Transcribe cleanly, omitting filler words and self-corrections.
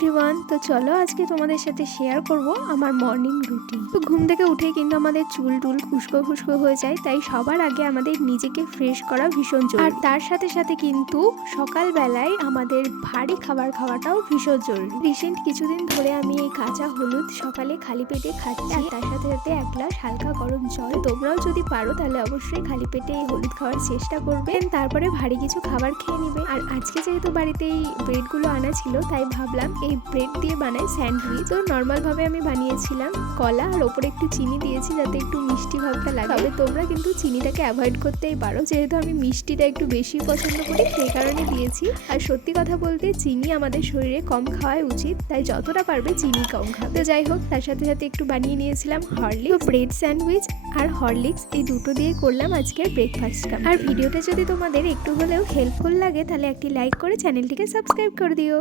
Everyone, তো চলো আজকে তোমাদের সাথে শেয়ার করব আমার মর্নিং রুটিন। তো ঘুম থেকে উঠে কিন্তু আমাদের চুল টুল খুস্কো খুস্কো হয়ে যায়, তাই সবার আগে আমাদের নিজেকে ফ্রেশ করা ভীষণ জরুরি। আর তার সাথে সাথে কিন্তু সকালবেলায় আমাদের ভারী খাবার খাওয়াটাও ভীষণ জরুরি। রিসেন্ট কিছুদিন ধরে আমি এই কাঁচা হলুদ সকালে খালি পেটে খাচ্ছি, আর তার সাথে সাথে এক গ্লাস হালকা গরম জল। তোমরাও যদি পারো তাহলে অবশ্যই খালি পেটে এই হলুদ খাওয়ার চেষ্টা করবে, তারপরে ভারী কিছু খাবার খেয়ে নিবে। আর আজকে যেহেতু বাড়িতে এই ব্রেডগুলো আনা ছিল, তাই ভাবলাম এই ব্রেড দিয়ে বানাই স্যান্ডউইচ। তো নর্মাল ভাবে আমি বানিয়েছিলাম, কলা আর ওপরে একটু চিনি দিয়েছি যাতে একটু মিষ্টি ভাবটা লাগে। তবে তোমরা কিন্তু চিনিটাকে অ্যাভয়েড করতেই পারো, যেহেতু আমি মিষ্টিটা একটু বেশি পছন্দ করি সেই কারণে দিয়েছি। আর সত্যি কথা বলতে চিনি আমাদের শরীরে কম খাওয়াই উচিত, তাই যতটা পারবে চিনি কম খাবে। তো যাই হোক, তার সাথে সাথে একটু বানিয়ে নিয়েছিলাম হরলিক্স। ব্রেড স্যান্ডউইচ আর হরলিক্স এই দুটো দিয়ে করলাম আজকের ব্রেকফাস্টটা। আর ভিডিওটা যদি তোমাদের একটু হলেও হেল্পফুল লাগে তাহলে একটি লাইক করে চ্যানেলটিকে সাবস্ক্রাইব করে দিও।